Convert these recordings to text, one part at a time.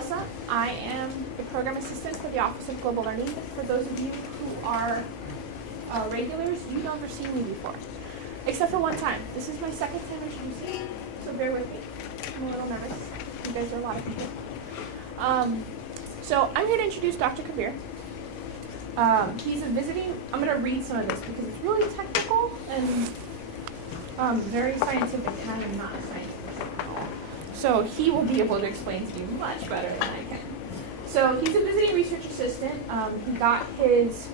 Melissa. I am the program assistant for the Office of Global Learning. For those of you who are regulars, you've never seen me before, except for one time. This is my second time introducing you, so bear with me. I'm a little nervous. You guys are a lot of people. So I'm here to introduce Dr. Kabir. He's a visiting, I'm going to read some of this because it's really technical and very scientific, and I am not a scientist. So he will be able to explain to you much better than I can. So he's a visiting research assistant. He got his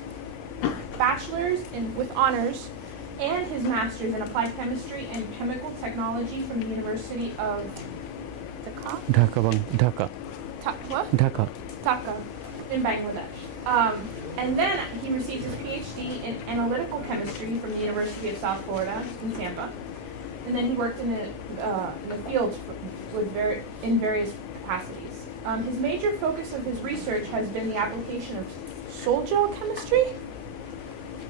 bachelor's with honors and his master's in applied chemistry and chemical technology from the University of Dhaka in Bangladesh. And then he received his PhD in analytical chemistry from the University of South Florida in Tampa. And then he worked in the field in various capacities. His major focus of his research has been the application of sol-gel chemistry,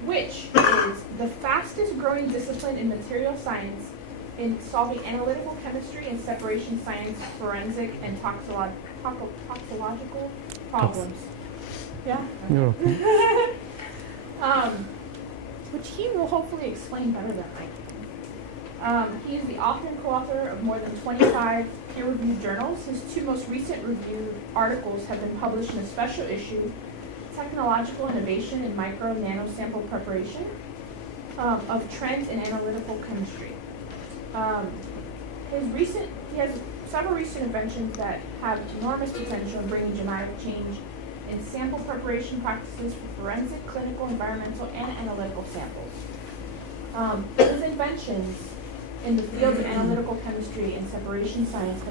which is the fastest growing discipline in material science in solving analytical chemistry and separation science, forensic and toxicological problems. Yeah? Which he will hopefully explain better than I can. He is the author and co-author of more than 25 peer-reviewed journals. His two most recent reviewed articles have been published in a special issue, Technological Innovation in Micro and Nano Sample Preparation of Trends in Analytical Chemistry. He has several recent inventions that have enormous potential in bringing dramatic change in sample preparation practices for forensic, clinical, environmental, and analytical samples. His inventions in the field of analytical chemistry and separation science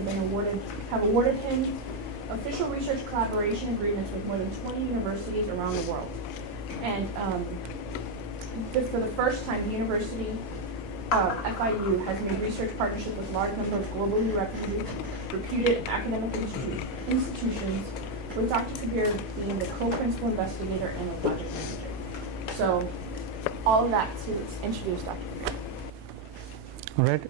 have awarded him official research collaboration agreements with more than 20 universities around the world. And for the first time, the university, FIU, has made research partnerships with a large number of globally reputed academic institutions, with Dr. Kabir being the co-principal investigator and the project manager. So, all of that to introduce Dr. Kabir. All right.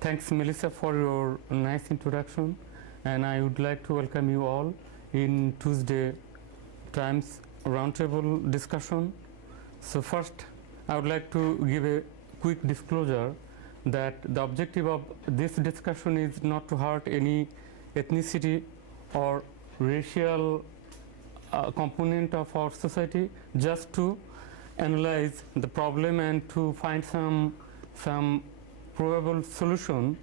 Thanks, Melissa, for your nice introduction. And I would like to welcome you all in Tuesday Times Roundtable discussion. So first, I would like to give a quick disclosure that the objective of this discussion is not to hurt any ethnicity or racial component of our society, just to analyze the problem and to find some probable solution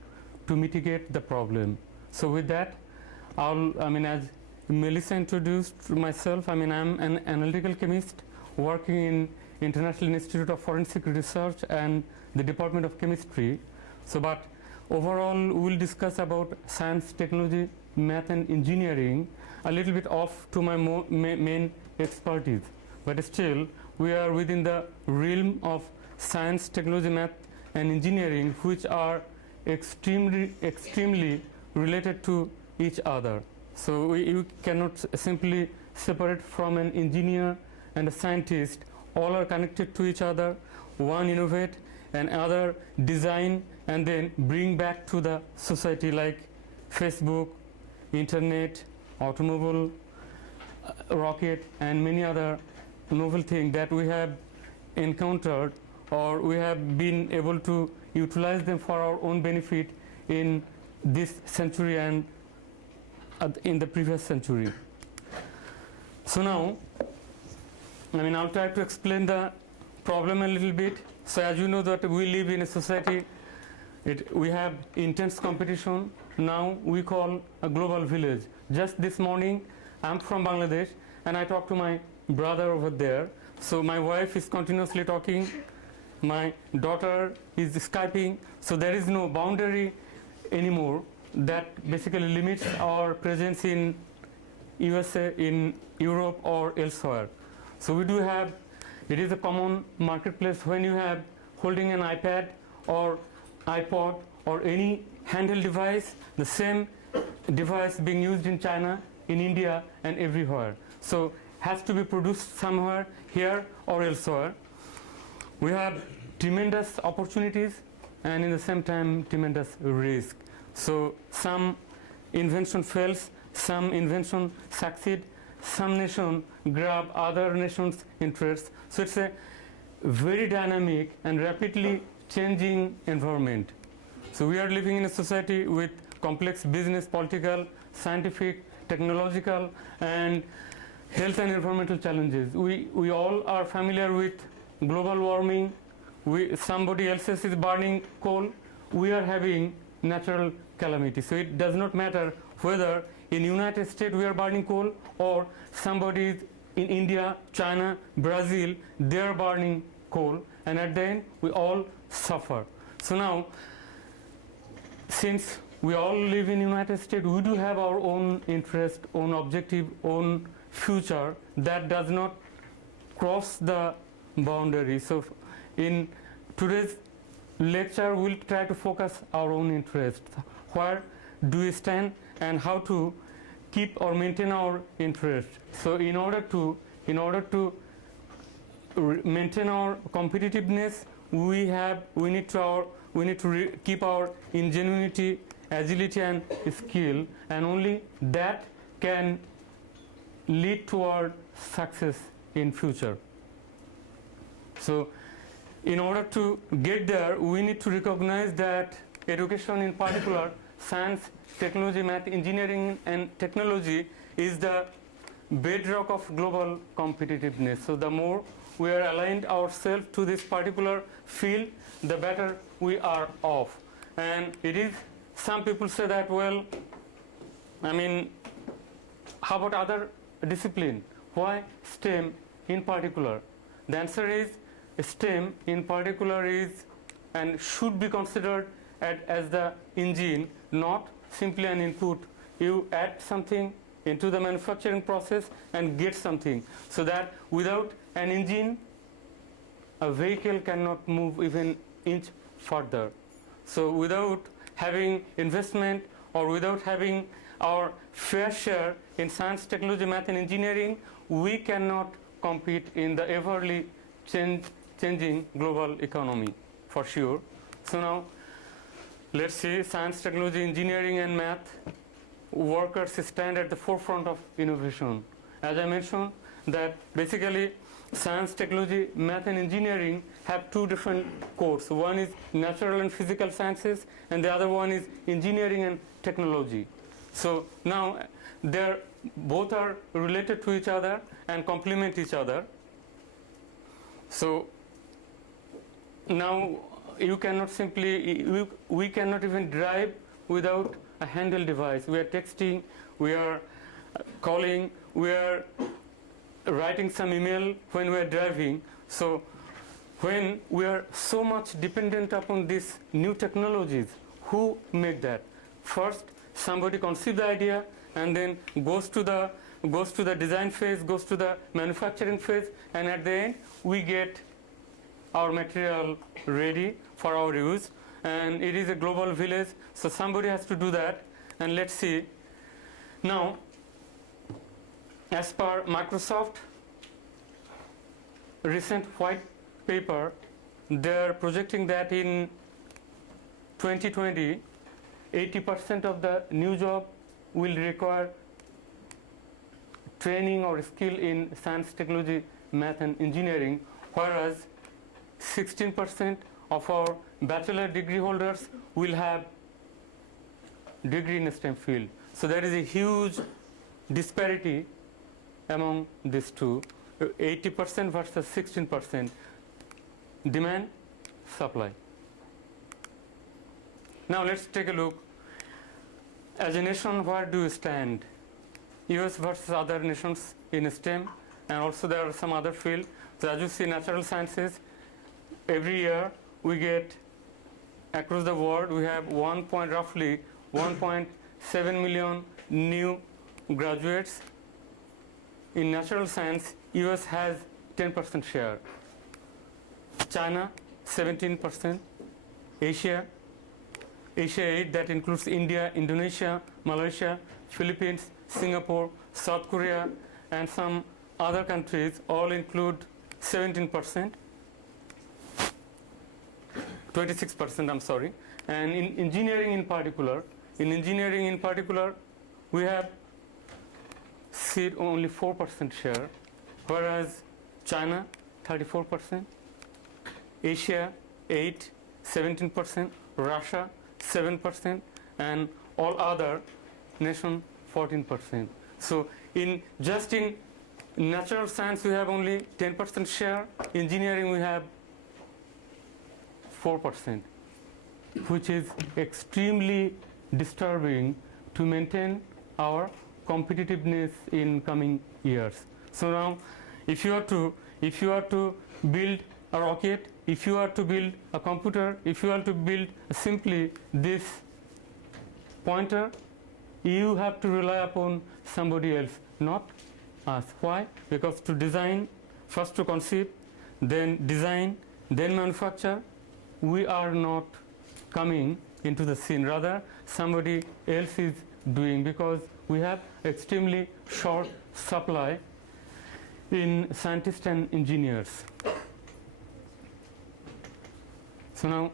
to mitigate the problem. So with that, as Melissa introduced myself, I'm an analytical chemist working in International Institute of Forensic Research and the Department of Chemistry. So, but overall, we'll discuss about science, technology, math, and engineering, a little bit off to my main expertise. But still, we are within the realm of science, technology, math, and engineering, which are extremely related to each other. So you cannot simply separate from an engineer and a scientist. All are connected to each other. One innovate and other design and then bring back to the society, like Facebook, internet, automobile, rocket, and many other novel things that we have encountered, or we have been able to utilize them for our own benefit in this century and in the previous century. So now, I'll try to explain the problem a little bit. So as you know that we live in a society, we have intense competition. Now we call a global village. Just this morning, I'm from Bangladesh, and I talked to my brother over there. So my wife is continuously talking. My daughter is Skyping. So there is no boundary anymore that basically limits our presence in USA, in Europe, or elsewhere. So we do have, it is a common marketplace when you have holding an iPad or iPod or any handheld device, the same device being used in China, in India, and everywhere. So has to be produced somewhere, here or elsewhere. We have tremendous opportunities and in the same time tremendous risk. So some invention fails, some invention succeed, some nation grab other nations' interests. So it's a very dynamic and rapidly changing environment. So we are living in a society with complex business, political, scientific, technological, and health and environmental challenges. We all are familiar with global warming. Somebody else is burning coal. We are having natural calamity. So it does not matter whether in United States we are burning coal or somebody is in India, China, Brazil, they are burning coal, and at the end we all suffer. So now, since we all live in United States, we do have our own interest, own objective, own future that does not cross the boundary. So in today's lecture, we'll try to focus our own interests. Where do we stand and how to keep or maintain our interest? So in order to maintain our competitiveness, we need to keep our ingenuity, agility, and skill, and only that can lead toward success in future. So in order to get there, we need to recognize that education, in particular science, technology, math, engineering, and technology, is the bedrock of global competitiveness. So the more we are aligned ourselves to this particular field, the better we are off. And it is, some people say that, well, I mean, how about other discipline? Why STEM in particular? The answer is STEM in particular is and should be considered as the engine, not simply an input. You add something into the manufacturing process and get something, so that without an engine, a vehicle cannot move even inch further. So without having investment or without having our fair share in science, technology, math, and engineering, we cannot compete in the everly changing global economy, for sure. So now, let's see, science, technology, engineering, and math workers stand at the forefront of innovation. As I mentioned, that basically science, technology, math, and engineering have two different cores. One is natural and physical sciences, and the other one is engineering and technology. So now both are related to each other and complement each other. So now you cannot simply, we cannot even drive without a handheld device. We are texting, we are calling, we are writing some email when we are driving. So when we are so much dependent upon these new technologies, who make that? First, somebody conceives the idea and then goes to the design phase, goes to the manufacturing phase, and at the end we get our material ready for our use. And it is a global village, so somebody has to do that. And let's see. Now, as per Microsoft recent white paper, they are projecting that in 2020, 80% of the new job will require training or skill in science, technology, math, and engineering, whereas 16% of our bachelor degree holders will have degree in STEM field. So there is a huge disparity among these two, 80% versus 16%. Demand, supply. Now let's take a look. As a nation, where do we stand? US versus other nations in STEM, and also there are some other fields. So as you see, natural sciences, every year we get, across the world, we have roughly 1.7 million new graduates. In natural science, US has 10% share. China, 17%. Asia 8, that includes India, Indonesia, Malaysia, Philippines, Singapore, South Korea, and some other countries all include 17%. 26%, I'm sorry. And in engineering in particular, in engineering in particular, we have seen only 4% share, whereas China 34%, Asia 17%, Russia 7%, and all other nations 14%. So in natural science we have only 10% share, engineering we have 4%, which is extremely disturbing to maintain our competitiveness in coming years. So now if you are to build a rocket, if you are to build a computer, if you are to build simply this pointer, you have to rely upon somebody else, not us. Why? Because to design, first to conceive, then design, then manufacture, we are not coming into the scene. Rather, somebody else is doing, because we have extremely short supply in scientists and engineers. So now,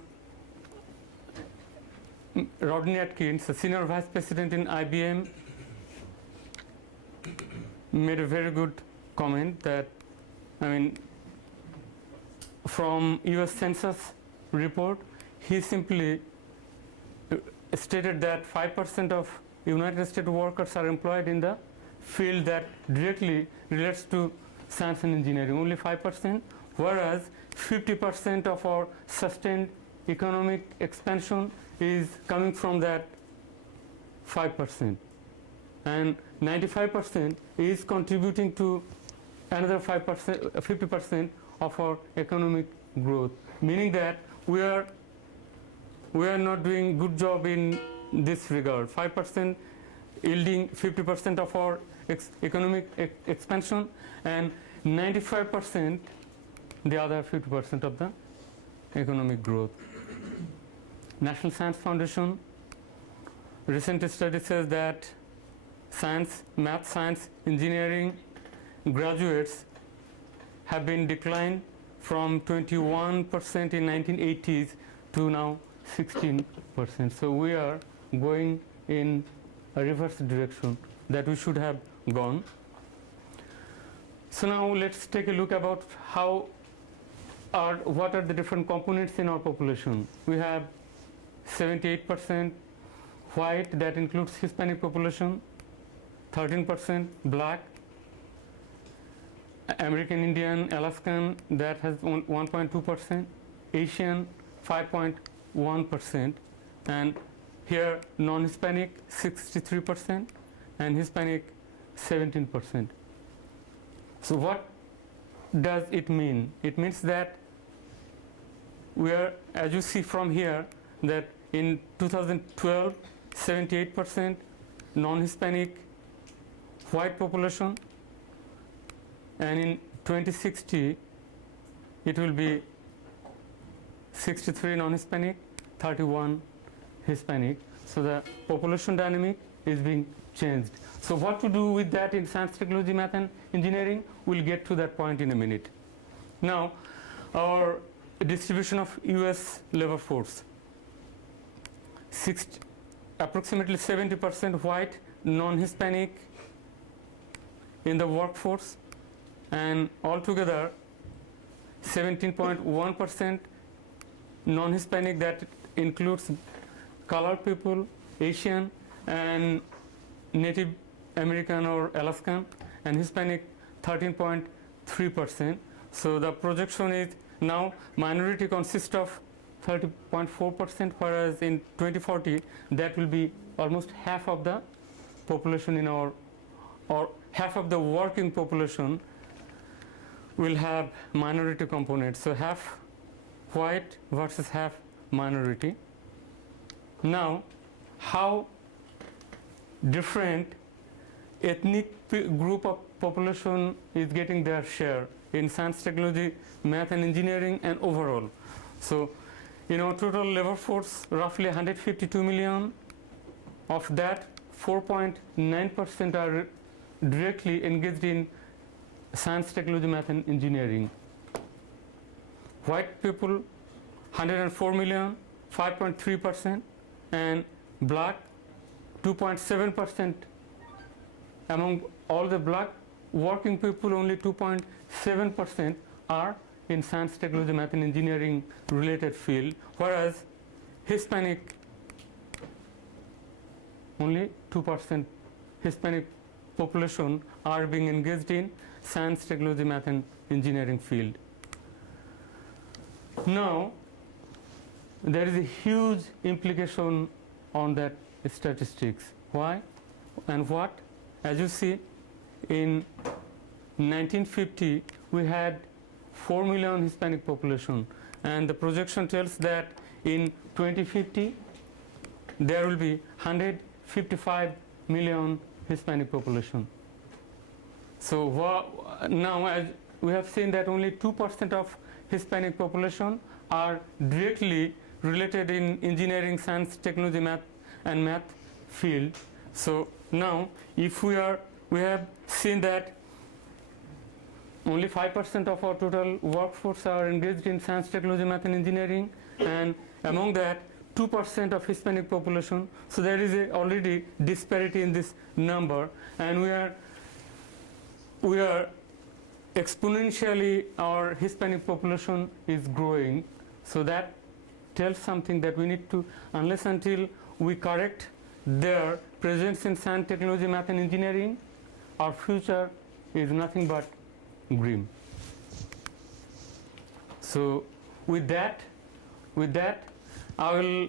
Rodney Atkins, the senior vice president in IBM, made a very good comment that, from US Census report, he simply stated that 5% of United States workers are employed in the field that directly relates to science and engineering, only 5%, whereas 50% of our sustained economic expansion is coming from that 5%, and 95% is contributing to another 50% of our economic growth, meaning that we are not doing good job in this regard. 5% yielding 50% of our economic expansion, and 95% the other 50% of the economic growth. National Science Foundation recent study says that math, science, engineering graduates have been declined from 21% in 1980s to now 16%. So we are going in a reverse direction that we should have gone. So now let's take a look about what are the different components in our population. We have 78% white, that includes Hispanic population, 13% black, American Indian, Alaskan, that has 1.2%, Asian 5.1%, and here non-Hispanic 63%, and Hispanic 17%. So what does it mean? It means that we are, as you see from here, that in 2012, 78% non-Hispanic white population, and in 2060 it will be 63 non-Hispanic, 31 Hispanic. So the population dynamic is being changed. So what to do with that in science, technology, math and engineering, we'll get to that point in a minute. Now, our distribution of US labor force. Approximately 70% white, non-Hispanic in the workforce, and altogether 17.1% non-Hispanic, that includes colored people, Asian and Native American or Alaskan, and Hispanic 13.3%. So the projection is now minority consists of 30.4%, whereas in 2040 that will be almost half of the population in our, or half of the working population will have minority components. So half white versus half minority. Now, how different ethnic group of population is getting their share in science, technology, math and engineering and overall. So, total labor force roughly 152 million. Of that, 4.9% are directly engaged in science, technology, math and engineering. White people 104 million, 5.3%, and black 2.7%. Among all the black working people, only 2.7% are in science, technology, math and engineering related field, whereas Hispanic, only 2% Hispanic population are being engaged in science, technology, math and engineering field. Now, there is a huge implication on that statistics. Why and what? As you see, in 1950 we had 4 million Hispanic population, and the projection tells that in 2050 there will be 155 million Hispanic population. So now, as we have seen that only 2% of Hispanic population are directly related in engineering, science, technology, math field. So now, if we have seen that only 5% of our total workforce are engaged in science, technology, math and engineering, and among that 2% of Hispanic population. So there is already disparity in this number, and we are exponentially, our Hispanic population is growing. So that tells something that we need to, unless until we correct their presence in science, technology, math and engineering, our future is nothing but grim. So with that, I will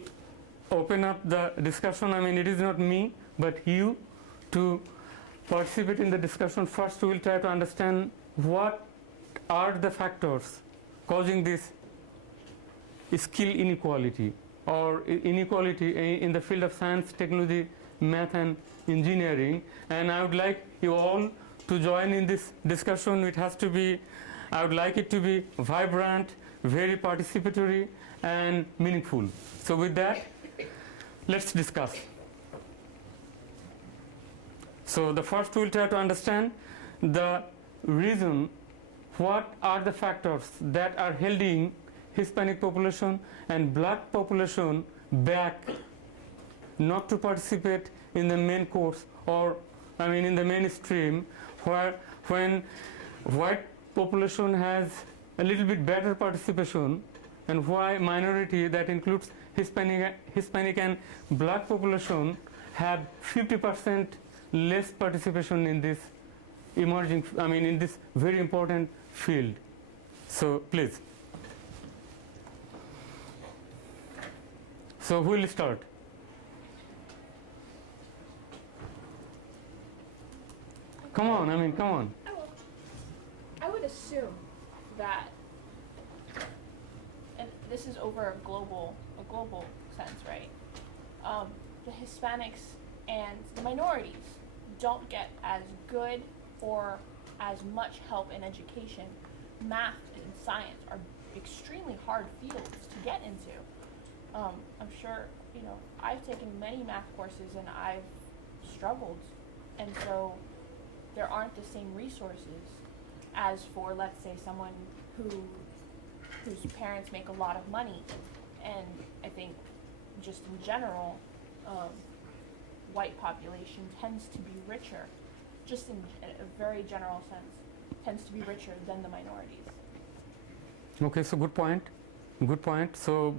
open up the discussion. I mean, it is not me, but you to participate in the discussion. First, we will try to understand what are the factors causing this skill inequality or inequality in the field of science, technology, math and engineering. And I would like you all to join in this discussion. I would like it to be vibrant, very participatory and meaningful. So with that, let's discuss. So the first we will try to understand the reason, what are the factors that are holding Hispanic population and black population back not to participate in the main course, or in the mainstream, when white population has a little bit better participation, and why minority, that includes Hispanic and black population, have 50% less participation in this emerging, in this very important field. So please. So who will start? Come on, come on. I would assume that, and this is over a global sense, right? The Hispanics and the minorities don't get as good or as much help in education. Math and science are extremely hard fields to get into. I'm sure, I've taken many math courses and I've struggled, and so there aren't the same resources as for, let's say, someone whose parents make a lot of money. And I think just in general, white population tends to be richer, just in a very general sense, tends to be richer than the minorities. Okay, so good point. So,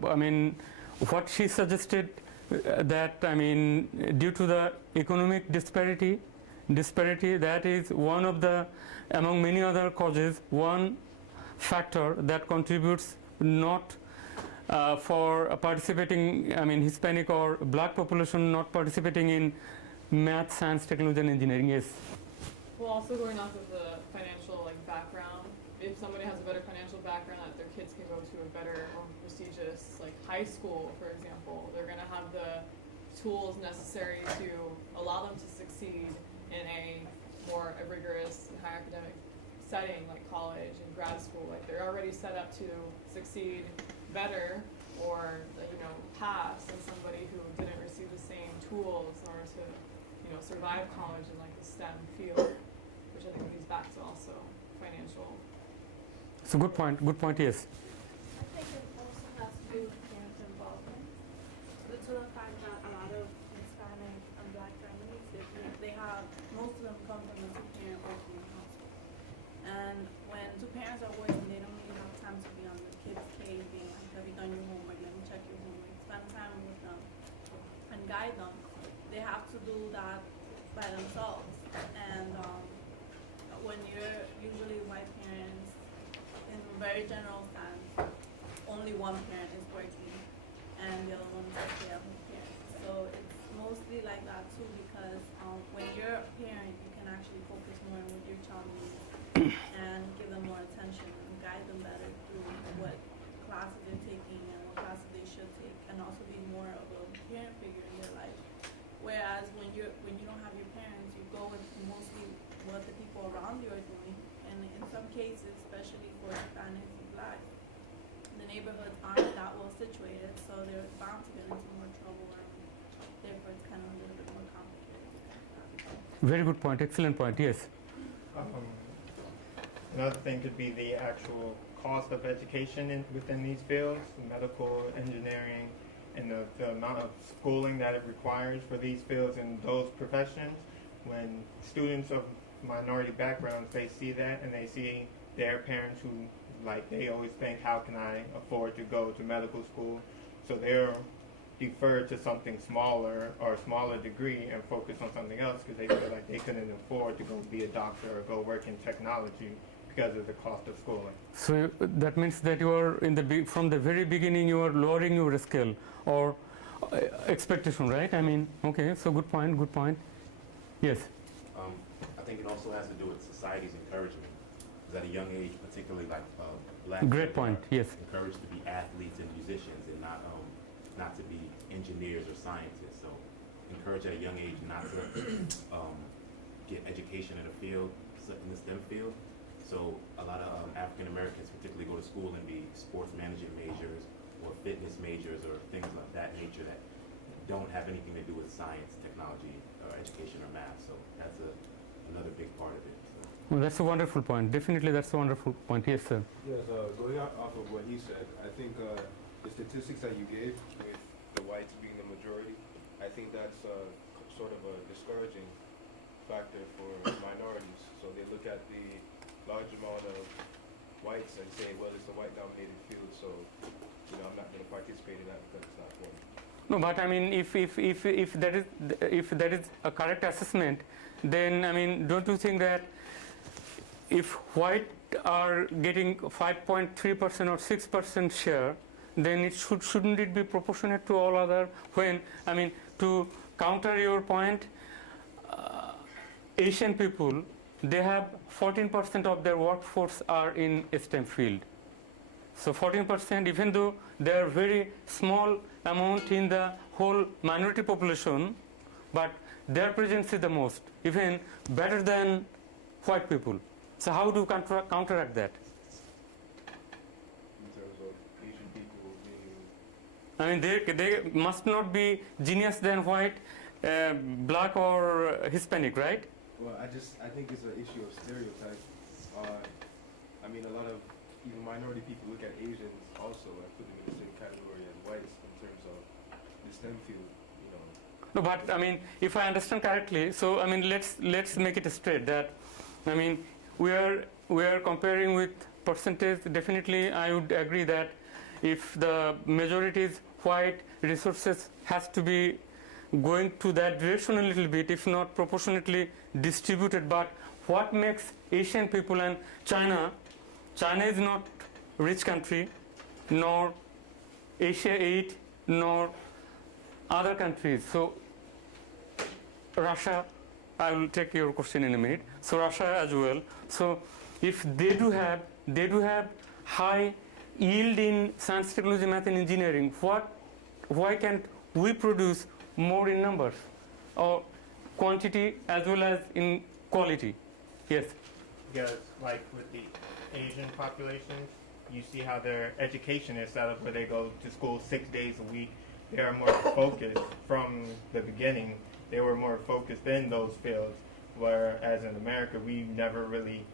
what she suggested, that, due to the economic disparity, that is one of the, among many other causes, one factor that contributes not for participating, Hispanic or black population not participating in math, science, technology and engineering. Yes? Well, also going off of the financial background, if somebody has a better financial background, that their kids can go to a better, more prestigious high school, for example, they're going to have the tools necessary to allow them to succeed in a more rigorous and high academic setting like college and grad school. They're already set up to succeed better or pass than somebody who didn't receive the same tools in order to survive college in the STEM field, which I think leads back to also financial. So good point, yes. I think it also has to do with parents' involvement. Due to the fact that a lot of Hispanic and black And when two parents are working, they don't really have time to be on the kids' case, being like, have you done your homework? Let me check your homework. Spend time with them and guide them. They have to do that by themselves. And when you're usually white parents, in very general sense, only one parent is working and the other one is a stay-at-home parent. So it's mostly like that too, because when you're a parent, you can actually focus more on what your child needs and give them more attention and guide them better through what classes they're taking and what classes they should take, and also be more of a parent figure in their life. Whereas when you don't have your parents, you go with mostly what the people around you are doing, and in some cases, especially for Hispanics and Blacks, the neighborhoods aren't that well situated, so they're bound to get into more trouble, and therefore it's kind of a little bit more complicated. Very good point, excellent point, yes. Another thing could be the actual cost of education within these fields, medical, engineering, and the amount of schooling that it requires for these fields and those professions. When students of minority backgrounds, they see that and they see their parents who, like, they always think, how can I afford to go to medical school? So they're deferred to something smaller or a smaller degree and focus on something else because they feel like they couldn't afford to go be a doctor or go work in technology because of the cost of schooling. So that means that you are from the very beginning you are lowering your skill or expectation, right? I mean, okay, so good point, good point. Yes. I think it also has to do with society's encouragement. Because at a young age, particularly like Black Great people point, are yes. encouraged to be athletes and musicians and not to be engineers or scientists. So encourage at a young age not to get education in a field, in the STEM field. So a lot of African Americans particularly go to school and be sports management majors or fitness majors or things like that nature that don't have anything to do with science, technology, or education or math. So that's another big part of it. So. Well, that's a wonderful point. Definitely, that's a wonderful point. Yes, sir. Yes, going off of what he said, I think the statistics that you gave with the whites being the majority, I think that's sort of a discouraging factor for minorities. So they look at the large amount of whites and say, well, it's a white-dominated field, so I'm not going to participate in that because it's not for me. No, but I mean, if that is a correct assessment, then I mean, don't you think that if white are getting 5.3% or 6% share, then it shouldn't it be proportionate to all other? When I mean, to counter your point, Asian people, they have 14% of their workforce are in STEM field. So 14%, even though they are very small amount in the whole minority population, but their presence is the most, even better than white people. So how do you counteract that? In terms of Asian people being... I mean, they must not be genius than white, black or Hispanic, right? Well, I think it's an issue of stereotype. I mean, a lot of even minority people look at Asians also and put them in the same category as whites in terms of the STEM field, No, but I mean, if I understand correctly, so I mean, let's make it straight that, I mean, we are comparing with percentage. Definitely, I would agree that if the majority is white, resources has to be going to that direction a little bit, if not proportionately distributed. But what makes Asian people and China is not rich country, nor Asia 8, nor other countries. So Russia, I will take your question in a minute. So Russia as well. So if they do have high yield in science, technology, math, and engineering, why can't we produce more in numbers or quantity as well as in quality? Yes. Because, like with the Asian populations, you see how their education is set up where they go to school 6 days a week. They are more focused from the beginning. They were more focused in those fields, whereas in America, we never really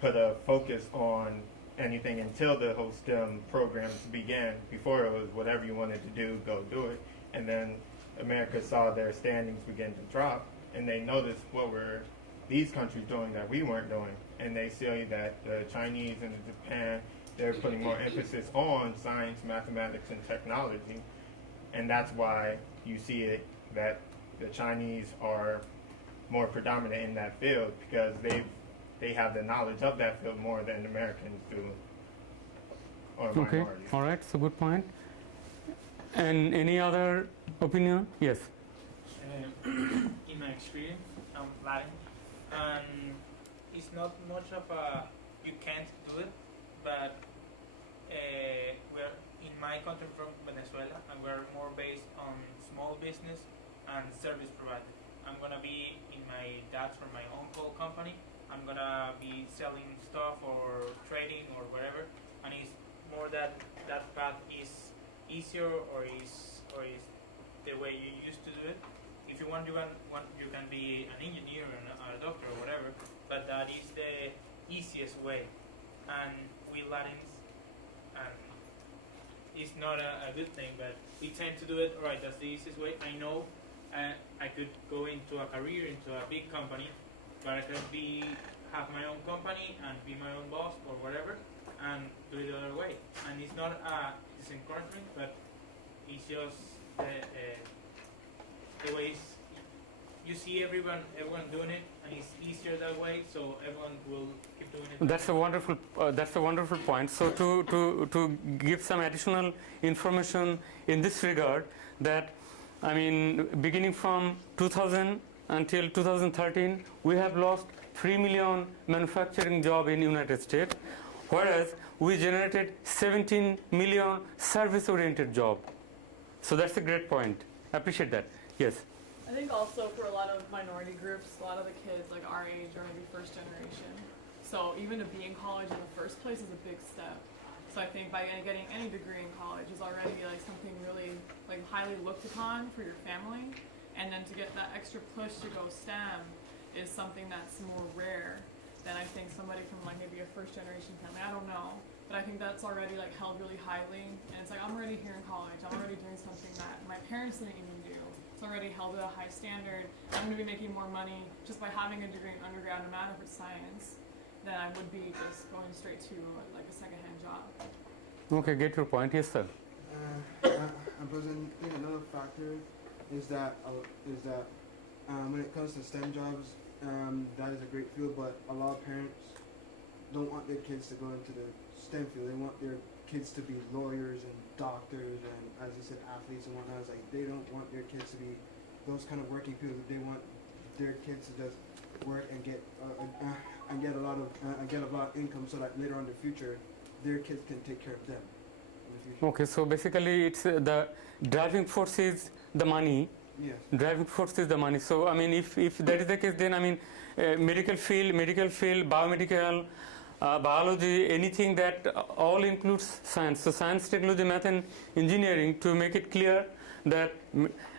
put a focus on anything until the whole STEM programs began. Before it was whatever you wanted to do, go do it. And then America saw their standings begin to drop, and they noticed what were these countries doing that we weren't doing. And they say that the Chinese and the Japan, they're putting more emphasis on science, mathematics, and technology. And that's why you see it that the Chinese are more predominant in that field, because they have the knowledge of that field more than Americans do, or Okay, minorities. all right, so good point. And any other opinion? Yes. In my experience, I'm Latin, and it's not much of a you can't do it, but we're in my country from Venezuela, and we're more based on small business and service provider. I'm gonna be in my dad's or my uncle company. I'm gonna be selling stuff or trading or whatever, and it's more that path is easier or is the way you used to do it. If you want, you can be an engineer or a doctor or whatever, but that is the easiest way. And we Latins, and it's not a good thing, but we tend to do it. All right, that's the easiest way. I know I could go into a career into a big company, but I could have my own company and be my own boss or whatever, and do it the other way. And it's not a disencouragement, but it's just the ways you see everyone doing it, and it's easier that way, so everyone will keep doing it. That's a wonderful point. So to give some additional information in this regard, that I mean, beginning from 2000 until 2013, we have lost 3 million manufacturing jobs in United States, whereas we generated 17 million service-oriented jobs. So that's a great point. I appreciate that. Yes. I think also for a lot of minority groups, a lot of the kids like our age are maybe first generation. So even to be in college in the first place is a big step. So I think by getting any degree in college is already like something really like highly looked upon for your family. And then to get that extra push to go STEM is something that's more rare than I think somebody from like maybe a first generation family. I don't know. But I think that's already like held really highly. And it's like, I'm already here in college. I'm already doing something that my parents didn't even do. It's already held at a high standard. I'm going to be making more money just by having a degree in undergrad, no matter if it's science, than I would be just going straight to like a secondhand job. Okay, get your point. Yes, sir. I think another factor is that when it comes to STEM jobs, that is a great field, but a lot of parents don't want their kids to go into the STEM field. They want their kids to be lawyers and doctors and, as you said, athletes and whatnot. It's like they don't want their kids to be those kind of working people. They want their kids to just work and get a lot of income, so that later on in the future, their kids can take care of them in the future. Okay, so basically it's the driving force is the money. Yes. Driving force is the money. So I mean, if that is the case, then I mean, medical field, biomedical, biology, anything that all includes science. So science, technology, math, and engineering. To make it clear that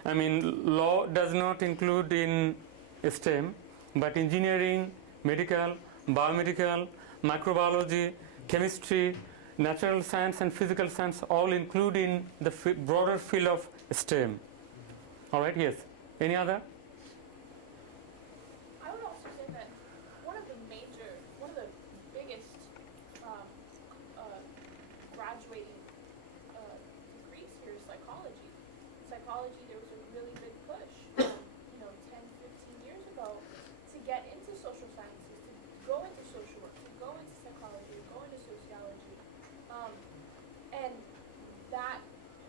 I mean, law does not include in STEM, but engineering, medical, biomedical, microbiology, chemistry, natural science, and physical science all include in the broader field of STEM. All right. Yes. Any other? I would also say that one of the biggest graduating degrees here is psychology. Psychology, there was a really big push, 10, 15 years ago, to get into social sciences, to go into social work, to go into psychology, to go into sociology, and that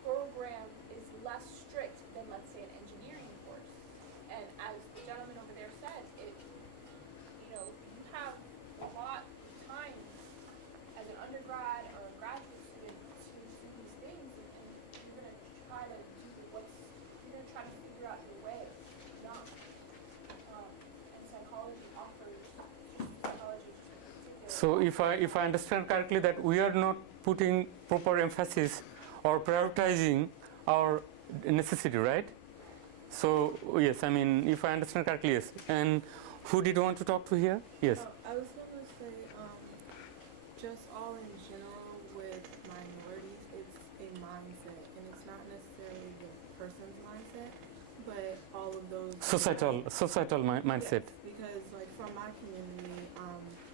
program is less strict than, let's say, an engineering course. And as the gentleman over there said, you have a lot of time as an undergrad or a graduate student to do these things, and you're going to try to figure out your way young. And psychology offers psychology in particular. So if I understand correctly, that we are not putting proper emphasis or prioritizing our necessity, right? So yes, I mean, if I understand correctly, yes. And who did want to talk to here? Yes. I was going to say, just all in general with minorities, it's a mindset, and it's not necessarily the person's mindset, but all of those Societal mindset. Yes, because like from my community,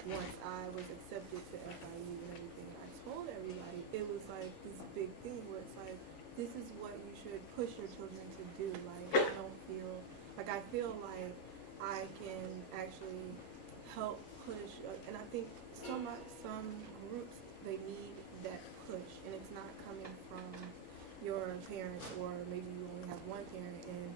once I was accepted to FIU and everything, I told everybody, it was like this big thing where it's like, this is what you should push your children to do. Like, I feel like I can actually help push, and I think some groups, they need that push, and it's not coming from your parents, or maybe you only have one parent, and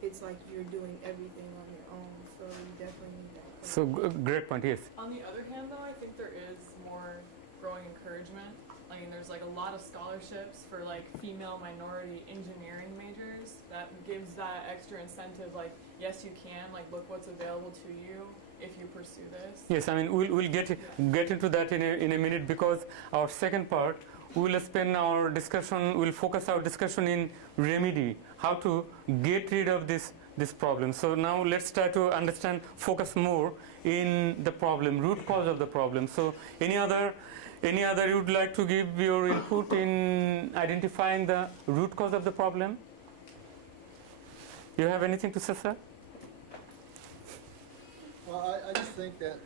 it's like you're doing everything on your own, so you definitely need that push. So great point. Yes. On the other hand, though, I think there is more growing encouragement. I mean, there's like a lot of scholarships for like female minority engineering majors that gives that extra incentive. Like, yes, you can. Like, look what's available to you if you pursue this. Yes, I mean we'll get into that in a minute, because our second part we'll spend our discussion. We'll focus our discussion in remedy, how to get rid of this problem. So now let's try to understand, focus more in the problem, root cause of the problem. So any other you would like to give your input in identifying the root cause of the problem? You have anything to say, sir? Well, I just think that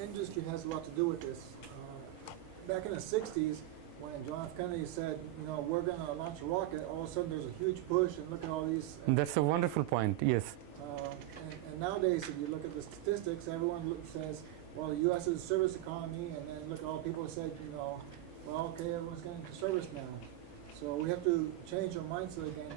industry has a lot to do with this. Back in the 60s, when John F. Kennedy said, we're going to launch a rocket, all of a sudden there's a huge push, and look at all these. That's a wonderful point, yes. And nowadays, if you look at the statistics, everyone says, well, the U.S. is a service economy, and then look at all people said, well, okay, everyone's getting into service now. So we have to change our mindset again.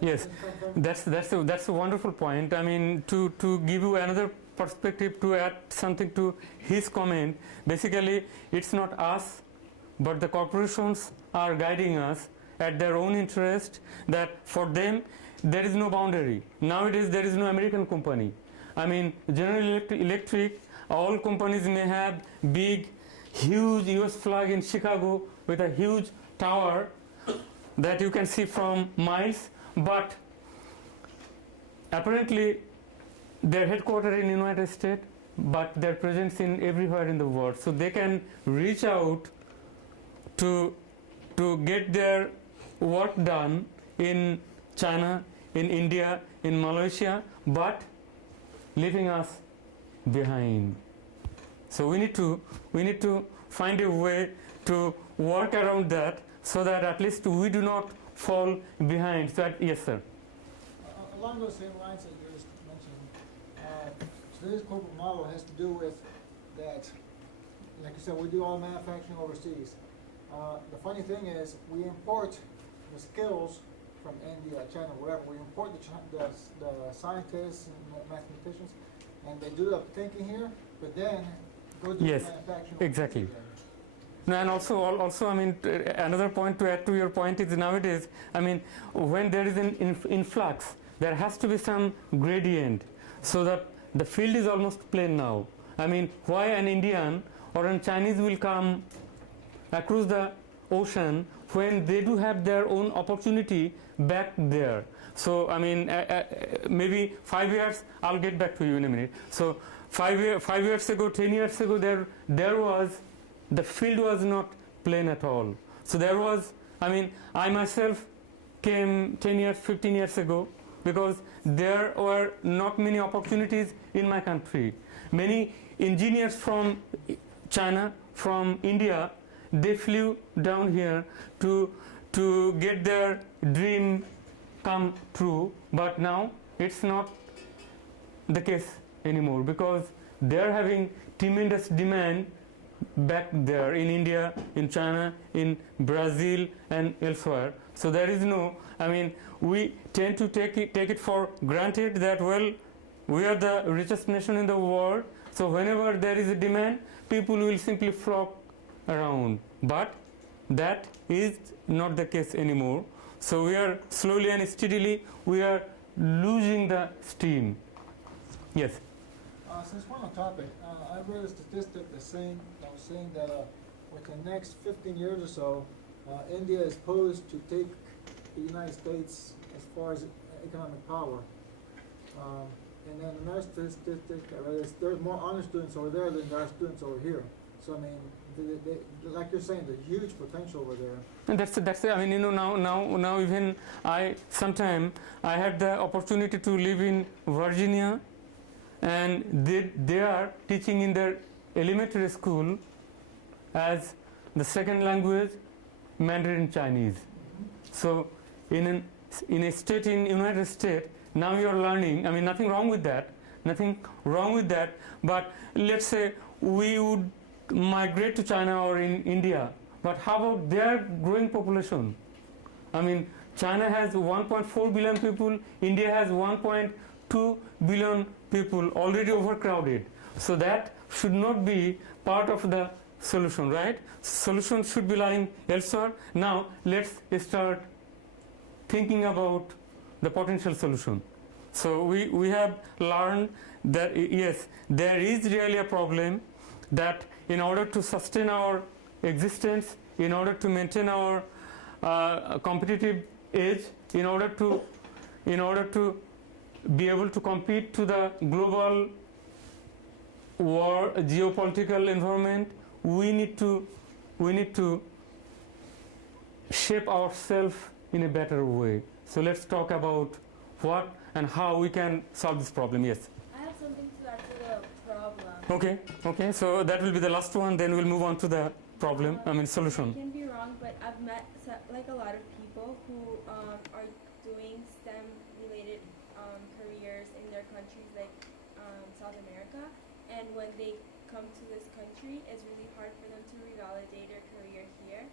Yes, that's a wonderful point. I mean, to give you another perspective, to add something to his comment, basically it's not us, but the corporations are guiding us at their own interest, that for them there is no boundary. Nowadays there is no American company. I mean, General Electric, all companies may have big, huge US flag in Chicago with a huge tower that you can see from miles, but apparently they're headquartered in the United States, but their presence in everywhere in the world. So they can reach out to get their work done in China, in India, in Malaysia, but leaving us behind. So we need to find a way to work around that, so that at least we do not fall behind. So yes, sir. Along those same lines that you just mentioned, today's corporate model has to do with that, like you said, we do all manufacturing overseas. The funny thing is, we import the skills from India, China, wherever. We import the scientists and mathematicians, and they do the thinking here, but then go do Yes, the manufacturing exactly. overseas. And also, I mean, another point to add to your point is, nowadays, I mean, when there is an influx, there has to be some gradient, so that the field is almost plain now. I mean, why an Indian or a Chinese will come across the ocean when they do have their own opportunity back there? So, I mean, maybe 5 years, I'll get back to you in a minute. So, 5 years ago, 10 years ago, there was, the field was not plain at all. So there was, I mean, I myself came 10 years, 15 years ago, because there were not many opportunities in my country. Many engineers from China, from India, they flew down here to get their dream come true, but now it's not the case anymore, because they're having tremendous demand back there in India, in China, in Brazil and elsewhere. So there is no, I mean, we tend to take it for granted that, well, we are the richest nation in the world, so whenever there is a demand, people will simply flock around. But that is not the case anymore. So we are slowly and steadily, we are losing the steam. Yes. Since we're on the topic, I read a statistic that was saying that within the next 15 years or so, India is posed to take the United States as far as economic power. And then another statistic I read is there's more honor students over there than there are students over here. So I mean, like you're saying, there's huge potential over there. And that's I mean, now even I had the opportunity to live in Virginia, and they are teaching in their elementary school as the second language Mandarin Chinese. So in a state in United States, now you are learning, I mean nothing wrong with that, but let's say we would migrate to China or in India, but how about their growing population? I mean, China has 1.4 billion people, India has 1.2 billion people, already overcrowded. So that should not be part of the solution, right? Solution should be lying elsewhere. Now let's start thinking about the potential solution. So we have learned that yes, there is really a problem, that in order to sustain our existence, in order to maintain our competitive edge, in order to be able to compete to the global war geopolitical environment, we need to shape ourselves in a better way. So let's talk about what and how we can solve this problem. Yes. I have something to add to the problem. Okay. So that will be the last one. Then we'll move on to the problem. Solution. I can be wrong, but I've met like a lot of people who are doing STEM-related careers in their countries, like South America, and when they come to this country, it's really hard for them to revalidate their career here,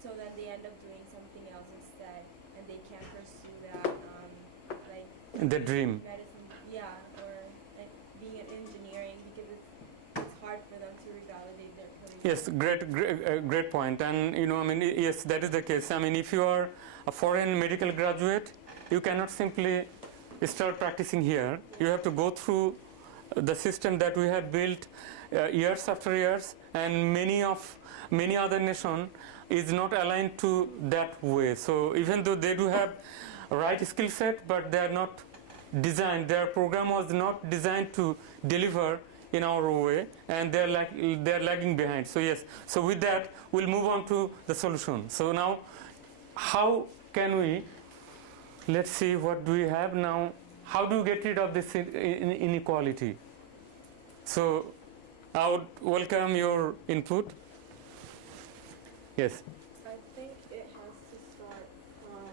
so that they end up doing something else instead, and they can't pursue that, like The dream. medicine, or like being an engineering, because it's hard for them to revalidate their career. Yes, great point. And yes, that is the case. I mean, if you are a foreign medical graduate, you cannot simply start practicing here. You have to go through the system that we have built years after years, and many other nations is not aligned to that way. So even though they do have a right skill set, but they are not designed, their program was not designed to deliver in our way, and they are lagging behind. So yes, so with that we'll move on to the solution. So now how can we, let's see, what do we have now, how do we get rid of this inequality? So I would welcome your input. Yes. I think it has to start from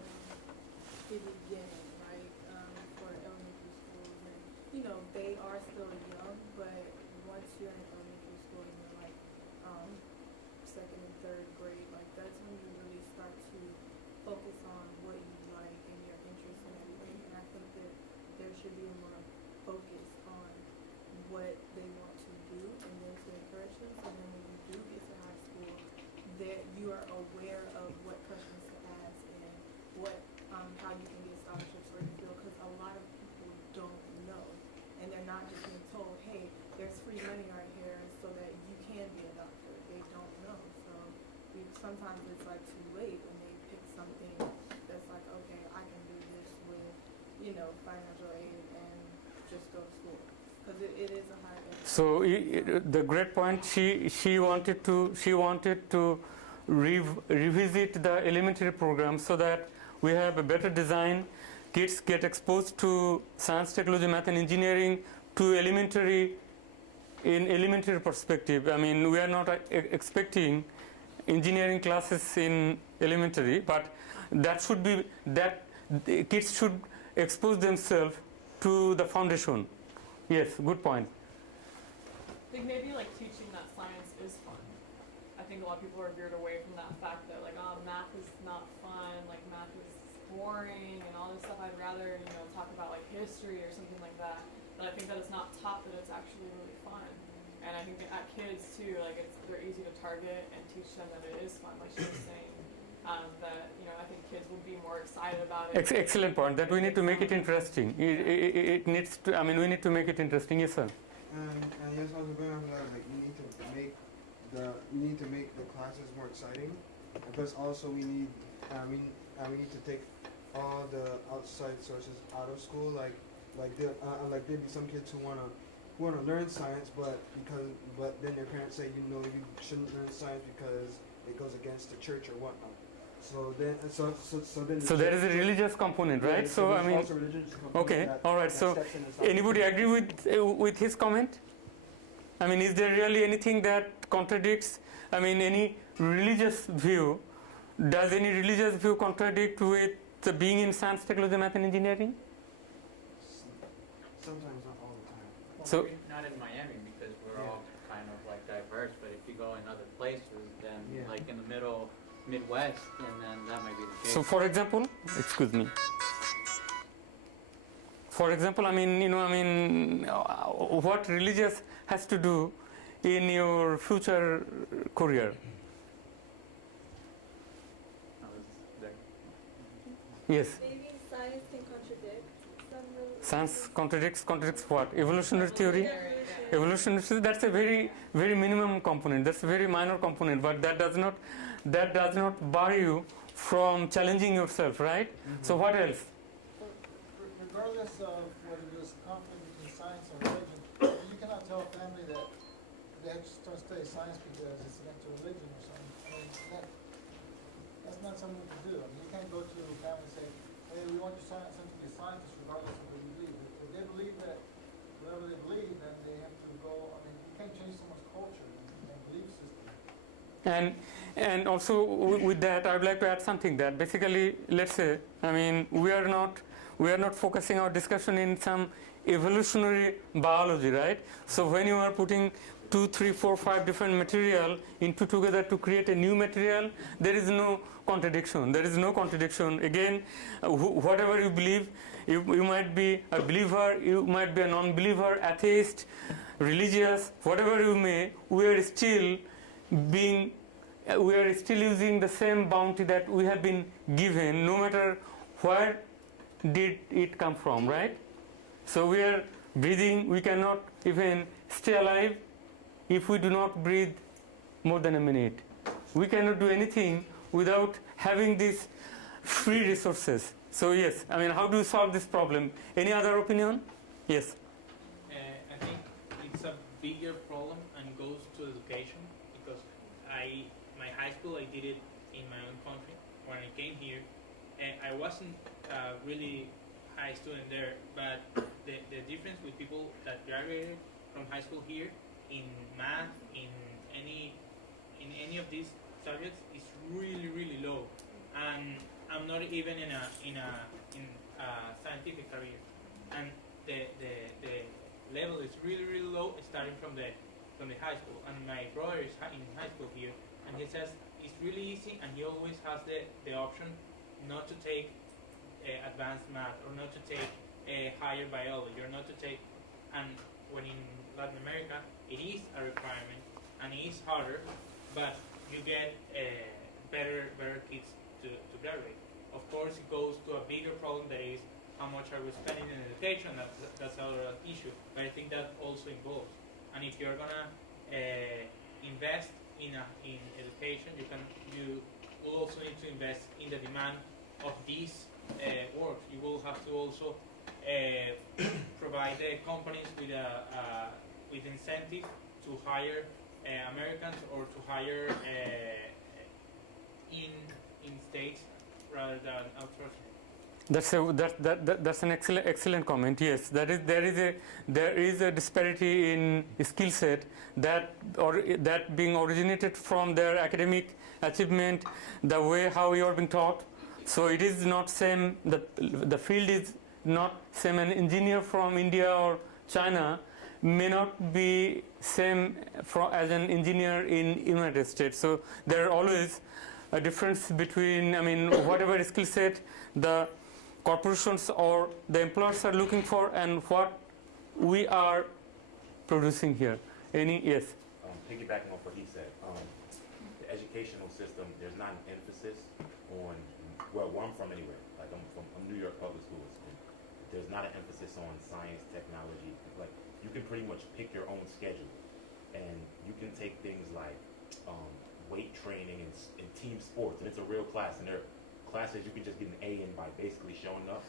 the beginning, right? For elementary schools, and they are still young, but once you're in elementary school and you're like second and third grade, like that's when you really start to focus on what you like and your interests and everything. And I think that there should be more focus on what they want to do, and then to encourage them. So then when you do get to high school, that you are aware of what questions to ask and what how you can get scholarships for your field, because a lot of people don't know, and they're not just being told, hey, there's free money right here so that you can be a doctor. They don't know. So sometimes it's like too late when they pick something that's like, okay, I can do this with financial aid and just go to school, because it is a high education. So the great point, she wanted to revisit the elementary program so that we have a better design. Kids get exposed to science, technology, math, and engineering in elementary perspective. I mean, we are not expecting engineering classes in elementary, but that the kids should expose themselves to the foundation. Yes, good point. I think maybe like teaching that science is fun. I think a lot of people are veered away from that fact that like, math is not fun, like math is boring and all this stuff. I'd rather, talk about like history or something like that. But I think that it's not taught that it's actually really fun. And I think that at kids too, like they're easy to target and teach them that it is fun, like she was saying. That I think kids would be more excited about it. Excellent point. That we need to make it interesting. It needs to. I mean, we need to make it interesting. Yes, sir. And yes, I was going on that. Like, you need to make the classes more exciting. Plus, also we need need to take all the outside sources out of school. Like there'd be some kids who wanna learn science, but then their parents say you shouldn't learn science because it goes against the church or whatnot. So then. So there is a religious component, right? Yeah, So I there's mean, also religious component okay, that- all right. that So steps in and stops anybody it. agree with his comment? I mean, is there really anything that contradicts? I mean, any religious view? Does any religious view contradict with the being in science, technology, math, and engineering? Sometimes, not all the time. So- Maybe not in Miami because we're all kind of like diverse, but if you go in other places, then Yeah. like in the Midwest, and then that might be the case. So, for example, excuse me. For example, I mean, what religious has to do in your future career? Yes. Maybe science can contradict some Science contradicts what? Evolutionary theory? Evolutionary theory, that's a very, very minimum component. That's a very minor component, but that does not bar you from challenging yourself, right? So what else? Regardless of whether there's conflict between science and religion, you cannot tell a family that they have to study science because it's against their religion or something. I mean, that's not something to do. I mean, you can't go to a family and say, hey, we want your son to be a scientist regardless of what you believe. If they believe that whatever they believe, then they have to go. I mean, you can't change someone's culture and belief system. And also with that, I would like to add something that basically, let's say, I mean, we are not focusing our discussion in some evolutionary biology, right? So when you are putting 2, 3, 4, 5 different material into together to create a new material, there is no contradiction. There is no contradiction. Again, whatever you believe, you might be a believer, you might be a non-believer, atheist, religious, whatever you may, we are still using the same bounty that we have been given, no matter where did it come from, right? So we are breathing, we cannot even stay alive if we do not breathe more than a minute. We cannot do anything without having these free resources. So yes, I mean, how do you solve this problem? Any other opinion? Yes. I think it's a bigger problem and goes to education because my high school, I did it in my own country. When I came here, I wasn't really high student there, but the difference with people that graduated from high school here in math, in any of these subjects is really, really low. And I'm not even in a scientific career. And the level is really, really low starting from the high school. And my brother is in high school here, and he says it's really easy, and he always has the option not to take advanced math or not to take higher biology or not to take, and when in Latin America it is a requirement and it is harder, but you get better kids to graduate. Of course, it goes to a bigger problem that is how much are we spending in education. That's another issue, but I think that also involves. And if you're gonna invest in education, you will also need to invest in the demand of these work. You will have to also provide the companies with incentive to hire Americans or to hire in states rather than outsourcing. That's an excellent comment. Yes, there is a disparity in skill set that being originated from their academic achievement, the way how you are being taught. So it is not same. The field is not same. An engineer from India or China may not be same as an engineer in United States. So there are always a difference between, I mean, whatever skill set the corporations or the employers are looking for and what we are producing here. Yes? Piggybacking off what he said, the educational system, there's not an emphasis on, well, where I'm from anyway, like I'm New York Public Schools. There's not an emphasis on science, technology. Like, you can pretty much pick your own schedule, and you can take things like weight training and team sports, and it's a real class, and there are classes you can just get an A in by basically showing up,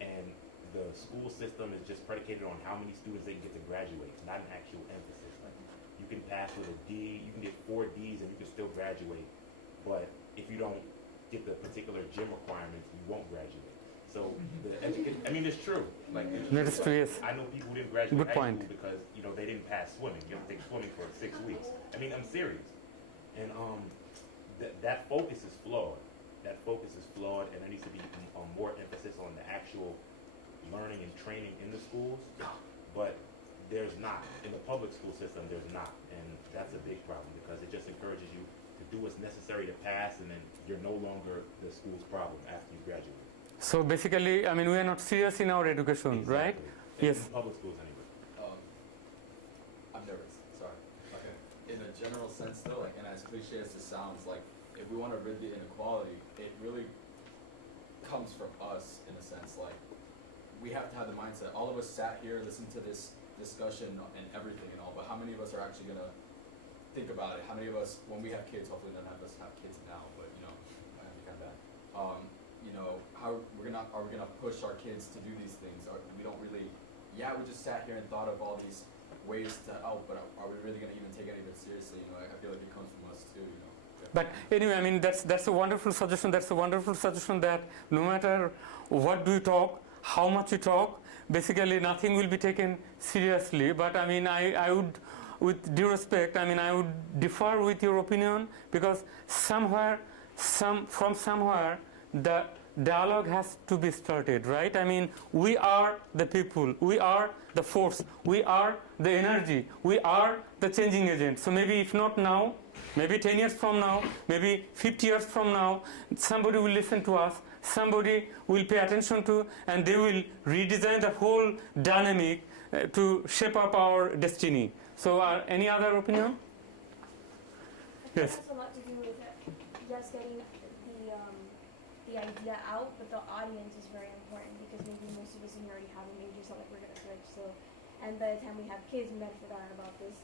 and the school system is just predicated on how many students they can get to graduate, not an actual emphasis. Like, you can pass with a D, you can get 4 Ds and you can still graduate, but if you don't get the particular gym requirements, you won't graduate. So I mean, it's true. Like, That is true, yes. I know people who didn't graduate Good high point. school because they didn't pass swimming. You have to take swimming for 6 weeks. I mean, I'm serious. And that focus is flawed. That focus is flawed, and there needs to be more emphasis on the actual learning and training in the schools. But there's not in the public school system. There's not, and that's a big problem because it just encourages you to do what's necessary to pass, and then you're no longer the school's problem after you graduate. So basically, I mean, we are not serious in our education, right? In Yes. public schools anyway. I'm nervous, sorry. Okay. In a general sense though, and as cliche as this sounds, like if we want to rid the inequality, it really comes from us in a sense. Like we have to have the mindset. All of us sat here, listened to this discussion and everything and all, but how many of us are actually gonna think about it? How many of us, when we have kids, hopefully none of us have kids now, but might be kind of bad. How are we gonna push our kids to do these things? We don't really. Yeah, we just sat here and thought of all these ways to help, but are we really gonna even take any of it seriously? I feel like it comes from us too. But anyway, I mean, that's a wonderful suggestion. That's a wonderful suggestion that no matter what we talk, how much we talk, basically nothing will be taken seriously. But I mean, I would, with due respect, I mean, I would differ with your opinion because somewhere, the dialogue has to be started, right? I mean, we are the people, we are the force, we are the energy, we are the changing agent. So maybe if not now, maybe 10 years from now, maybe 50 years from now, somebody will listen to us, somebody will pay attention to, and they will redesign the whole dynamic to shape up our destiny. So any other opinion? Yes. It has a lot to do with just getting the idea out, but the audience is very important because maybe most of us already have a major, so like we're gonna switch. So, and by the time we have kids, we might have forgotten about this.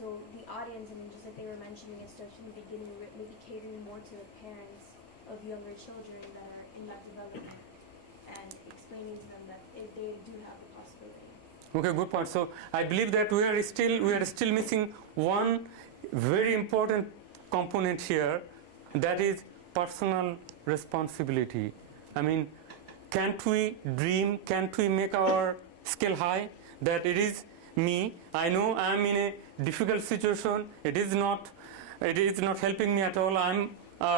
So the audience, I mean, just like they were mentioning, it starts from the beginning, maybe catering more to the parents of younger children that are in that development, and explaining to them that they do have the possibility. Okay, good point. So I believe that we are still missing one very important component here, that is personal responsibility. I mean, can't we dream? Can't we make our scale high? That it is me. I know I am in a difficult situation. It is not helping me at all. I'm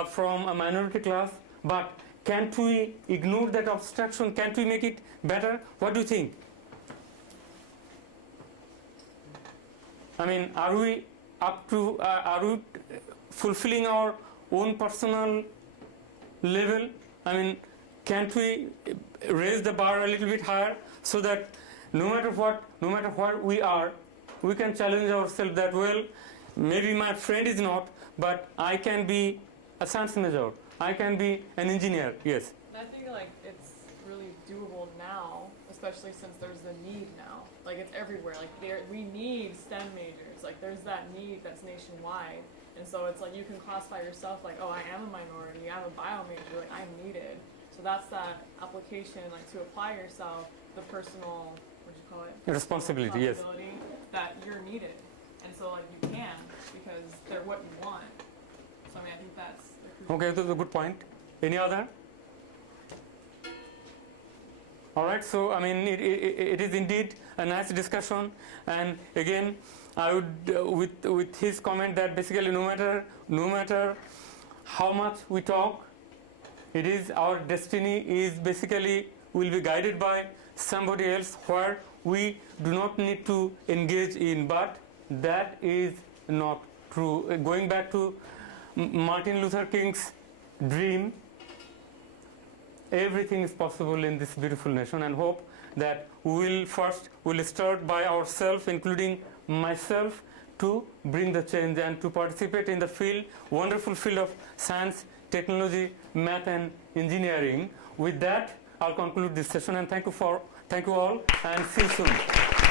from a minority class. But can't we ignore that obstruction? Can't we make it better? What do you think? I mean, are we fulfilling our own personal level? I mean, can't we raise the bar a little bit higher so that no matter what we are, we can challenge ourselves that, well, maybe my friend is not, but I can be a science major, I can be an engineer. Yes. And I think it's really doable now, especially since there's the need now. Like it's everywhere. We need STEM majors. Like there's that need that's nationwide. And so it's like you can classify yourself like, oh, I am a minority, I'm a bio major, like I'm needed. So that's that application, like to apply yourself, the personal, what do you call it? Responsibility, yes. That you're needed. And so like you can, because they're what you want. So I mean, I think that's the crucial. Okay, that's a good point. Any other? All right, so I mean, it is indeed a nice discussion, and again, I would, with his comment that basically no matter how much we talk, it is our destiny is basically will be guided by somebody else where we do not need to engage in, but that is not true. Going back to Martin Luther King's dream, everything is possible in this beautiful nation, and hope that we will start by ourselves, including myself, to bring the change and to participate in the wonderful field of science, technology, math and engineering. With that, I'll conclude this session, and thank you all, and see you soon.